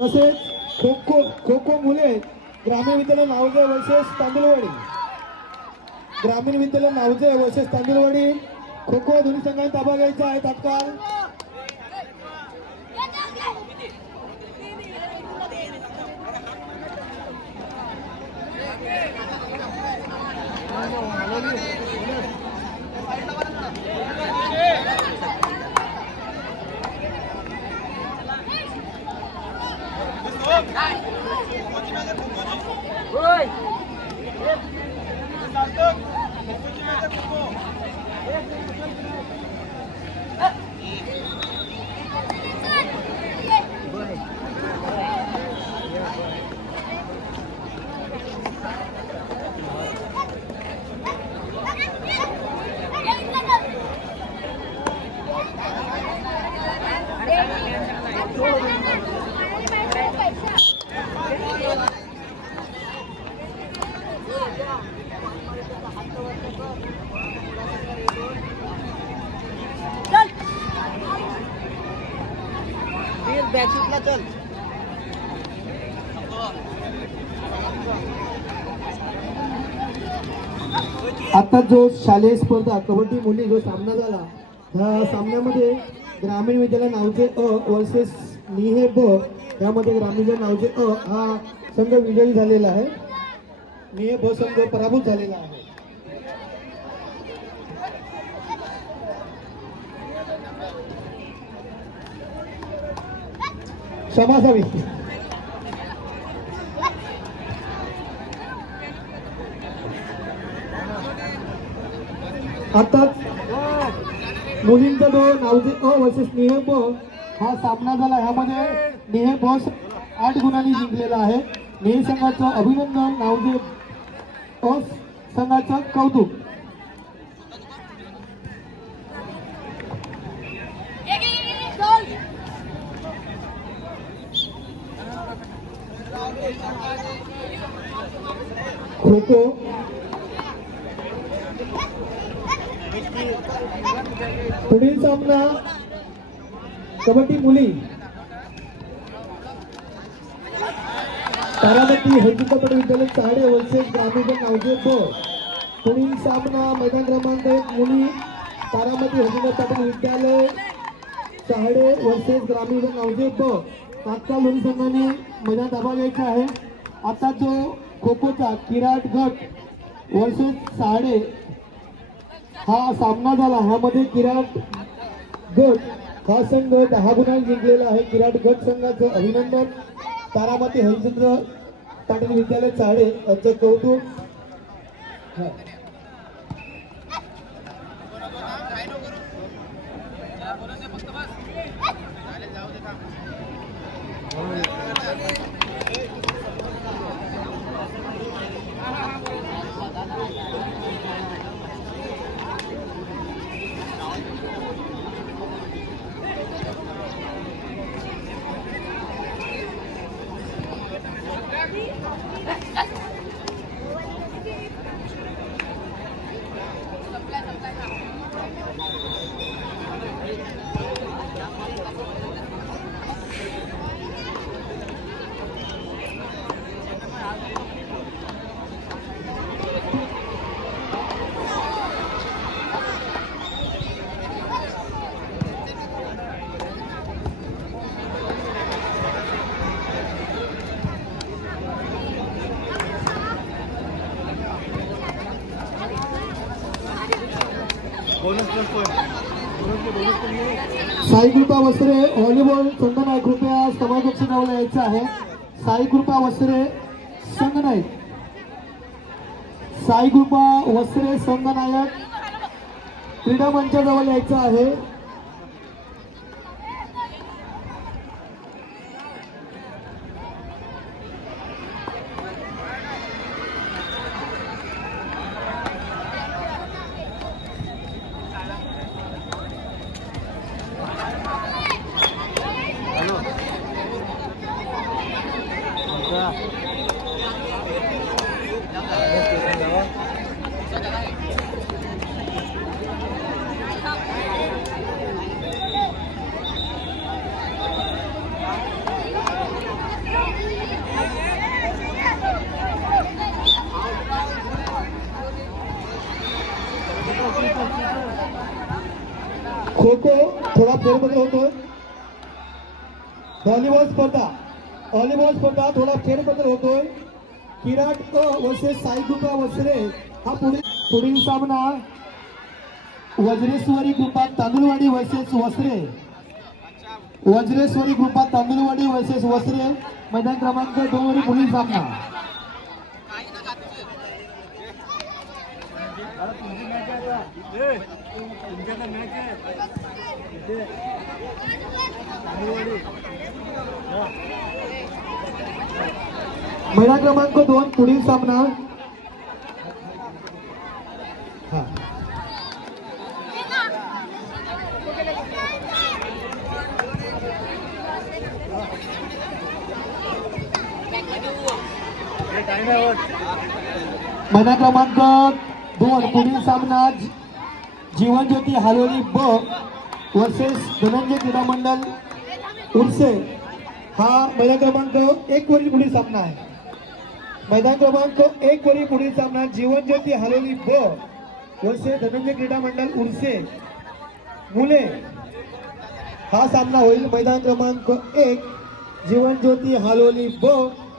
तसेच खो खो खो खो मुले ग्रामीण विद्यालय नावजे वर्सेस तांदूळवाडी ग्रामीण विद्यालय नावजे वर्सेस तांदूळवाडी खो खो दोन्ही संघांनी ताबा घ्यायचा आहे तात्काळ. बॅकशीटला चल. आता जो शालेय स्पर्धा कबड्डी मुली जो सामना झाला ह्या सामन्यामध्ये ग्रामीण विद्यालय नावचे अ वर्सेस निहे ब यामध्ये ग्रामीण विद्यालय नावचे अ हा संघ विजयी झालेला आहे. निहे ब संघ पराभूत झालेला आहे. सभासवी आताच मुलींचा जो नावजे अ वर्सेस निहे ब हा सामना झाला. ह्यामध्ये निहे बॉस आठ गुणांनी जिंकलेला आहे. निहे संघाचं अभिनंदन नावजे अ संघाचं कौतुक खो खो पुढील सामना कबड्डी मुली. तारामती हेतू कबड्डी विद्यालय चहाडे होलसेल ग्रामीण नावजे ब पुढील सामना मैदान क्रमांक एक मुली तारामती हेतू पाटील विद्यालय चहाडे होलसेल ग्रामीण नावजे ब तात्काळ मुली संघाने मैदान दाबा घ्यायचा आहे. आता जो खो खोचा किराट गट वर्सेस सहाडे हा सामना झाला. ह्यामध्ये किराट गट हा संघ दहा गुणांनी जिंकलेला आहे. किराट गट संघाचं अभिनंदन. तारामती हरिचंद्र पाटील विद्यालय चाळे यांचं कौतुक. हा. साई कृपा वस्त्रे व्हॉलीबॉल संघनायक कृपया समाजपक्ष नावाला यायचं आहे. साई कृपा वस्त्रे संघनायक साई कृपा वस्त्रे संघनायक क्रीडा मंचाजवळ यायचं आहे. फेरबदल होतोय. व्हॉलीबॉल स्पर्धा. व्हॉलीबॉल स्पर्धा थोडा फेरबदल होतोय. किराट वर्सेस साई कृपा वसरे हा पुढील पुढील सामना वज्रेश्वरी कृपा तांदुळवाडी वर्सेस वसरे. वज्रेश्वरी कृपा तांदुळवाडी वर्सेस वसरे. मैदान क्रमांक दोन पुढील सामना. महिला क्रमांक दोन पुढील सामना. महिला क्रमांक दोन पुढील सामना. जीवनज्योती जीवन ज्योती हालोली ब वर्सेस धनंजय क्रीडा मंडल उर्से. हा मैदान क्रमांक एक वरील पुढील सामना आहे. मैदान क्रमांक एक वरील पुढील सामना जीवन ज्योती हालोली ब वर्षे धनंजय क्रीडा मंडल उर्से. मुले. हा सामना होईल मैदान क्रमांक एक. जीवन ज्योती हालोली ब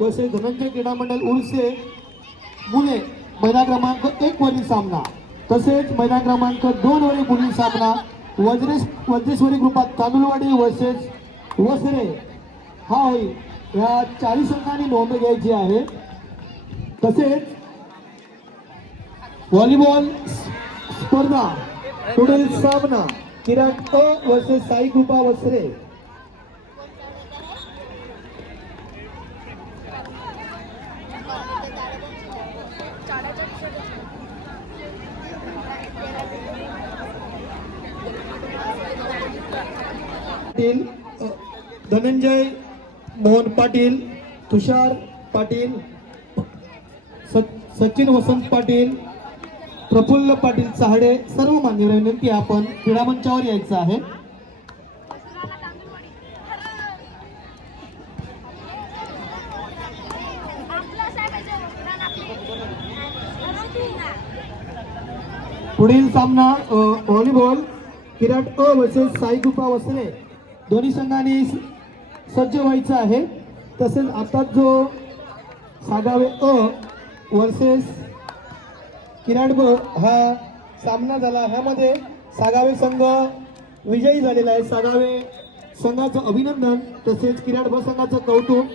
वर्षे धनंजय क्रीडा मंडल उर्से. मुले मैदान क्रमांक एक वरील सामना. तसेच मैदान क्रमांक दोन वरील पुढील सामना वज्रेश वज्रेश्वरी ग्रुपात तांदुळवाडी वर्सेस वसरे. हा होईल. या चाळीस संघांनी नोंद घ्यायची आहे. तसेच व्हॉलीबॉल स्पर्धा. पुढील सामना किराट अ वर्सेस साई कृपा वसरे पाटील अ, धनंजय मोहन पाटील तुषार पाटील सचिन वसंत पाटील प्रफुल्ल पाटील चहाडे सर्व मान्यवर विनंती आपण क्रीडा मंचावर यायचं आहे. पुढील सामना व्हॉलीबॉल किराट अ वर्सेस साई गुफा वसरे. दोन्ही संघांनी सज्ज व्हायचं आहे. तसेच आता जो सागावे अ वर्सेस किराट ब हा सामना झाला. ह्यामध्ये सागावे संघ विजयी झालेला आहे. सागावे संघाचं अभिनंदन तसेच किराट ब संघाचं कौतुक.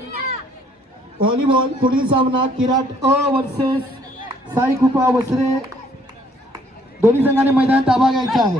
व्हॉलीबॉल पुढील सामना किराट अ वर्सेस साई कृपा वसरे. दोन्ही संघाने मैदान ताबा घ्यायचा आहे.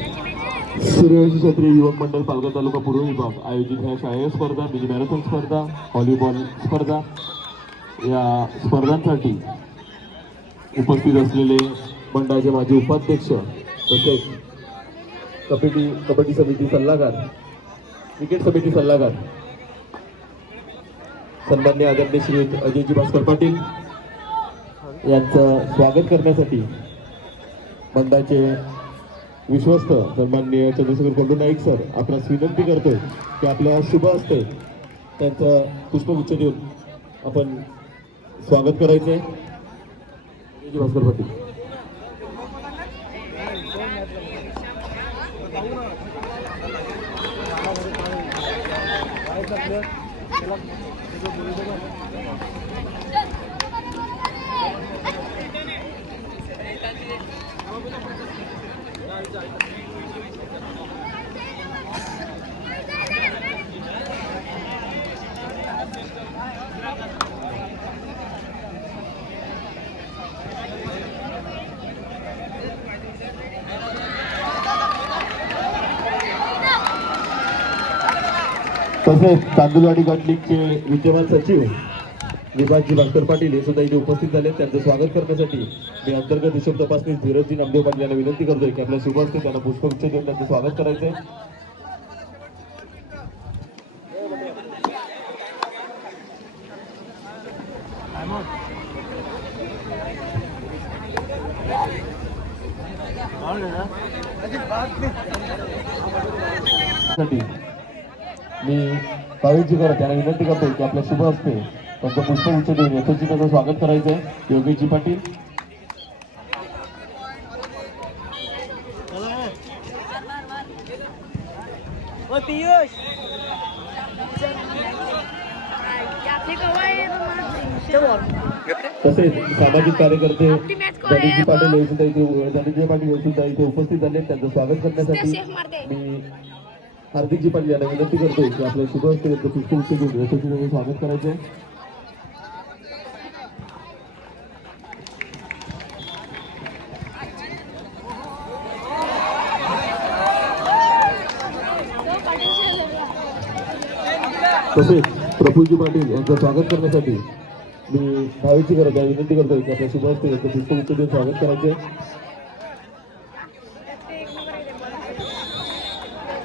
सूर्यवंशी क्षत्रिय युवक मंडळ पालघर तालुका पूर्व विभाग. आयोजित ह्या शालेय स्पर्धा मिनी मॅरेथॉन स्पर्धा व्हॉलीबॉल स्पर्धा. या स्पर्धांसाठी उपस्थित असलेले मंडळाचे माजी उपाध्यक्ष तसेच कबड्डी कबड्डी समिती सल्लागार क्रिकेट समिती सल्लागार सन्मान्य आदरणीय श्री अजयजी भास्कर पाटील यांचं स्वागत करण्यासाठी मंडळाचे विश्वस्त सन्माननीय चंद्रशेखर कोंडू नाईक सर आपल्यास विनंती करतोय की आपल्या शुभ असते त्यांचा पुष्पगुच्छ देऊन आपण स्वागत करायचंय. भास्कर पाटील. तसेच तांदूळवाडी गट लीगचे विद्यमान सचिव विभाजी भास्कर पाटील हे सुद्धा इथे उपस्थित झाले. त्यांचं स्वागत करण्यासाठी मी अंतर्गत हिशोब तपासणी धीरजी नामदेव पाटील यांना विनंती करतोय की आपल्या शुभ हस्ते त्यांना पुष्पगुच्छ देऊन त्यांचं स्वागत करायचंय. साठी मी भाविकजी करत त्यांना विनंती करतोय की आपल्या शुभ असते त्यांचं पुष्पगुच्छ देऊन यथोचित त्याचं स्वागत करायचंय. योगेशजी पाटील. पियुष. तसेच सामाजिक कार्यकर्ते धनंजय पाटील हे सुद्धा इथे धनंजय पाटील हे सुद्धा इथे उपस्थित झाले त्यांचं स्वागत करण्यासाठी मी हार्दिकजी पाटील यांना विनंती करतोय की आपल्या शुभ त्यांचं त्याचं स्वागत करायचंय. तसेच प्रफुल्लजी पाटील यांचं स्वागत करण्यासाठी मी भावेची करत आहे विनंती करतो की आपल्या शुभ यांचं देऊन स्वागत करायचे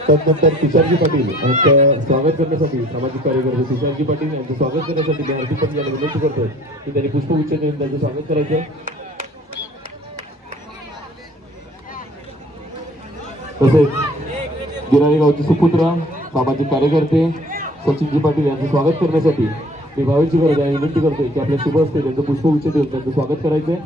त्यानंतर तुषारजी पाटील यांचं स्वागत करण्यासाठी सामाजिक कार्यकर्ते तुषारजी पाटील यांचं स्वागत करण्यासाठी मी हार्दिक पाटील यांना विनंती करतो की त्यांनी पुष्पगुच्छ देऊन त्यांचं स्वागत करायचं तसेच गिराणी गावचे सुपुत्र सामाजिक कार्यकर्ते सचिनजी पाटील यांचं स्वागत करण्यासाठी मी भावेची गरज आहे विनंती करतोय की आपल्या शुभ असते त्यांचं उच्च देऊन त्यांचं स्वागत करायचंय.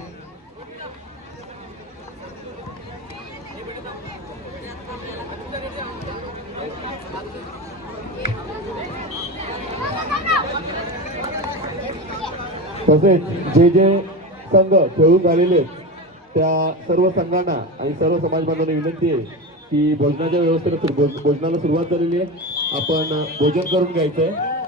तसेच जे जे संघ खेळून आलेले आहेत त्या सर्व संघांना आणि सर्व समाज बांधवांना विनंती आहे की भोजनाच्या व्यवस्थेला भोजनाला सुरुवात झालेली आहे. आपण भोजन करून घ्यायचंय.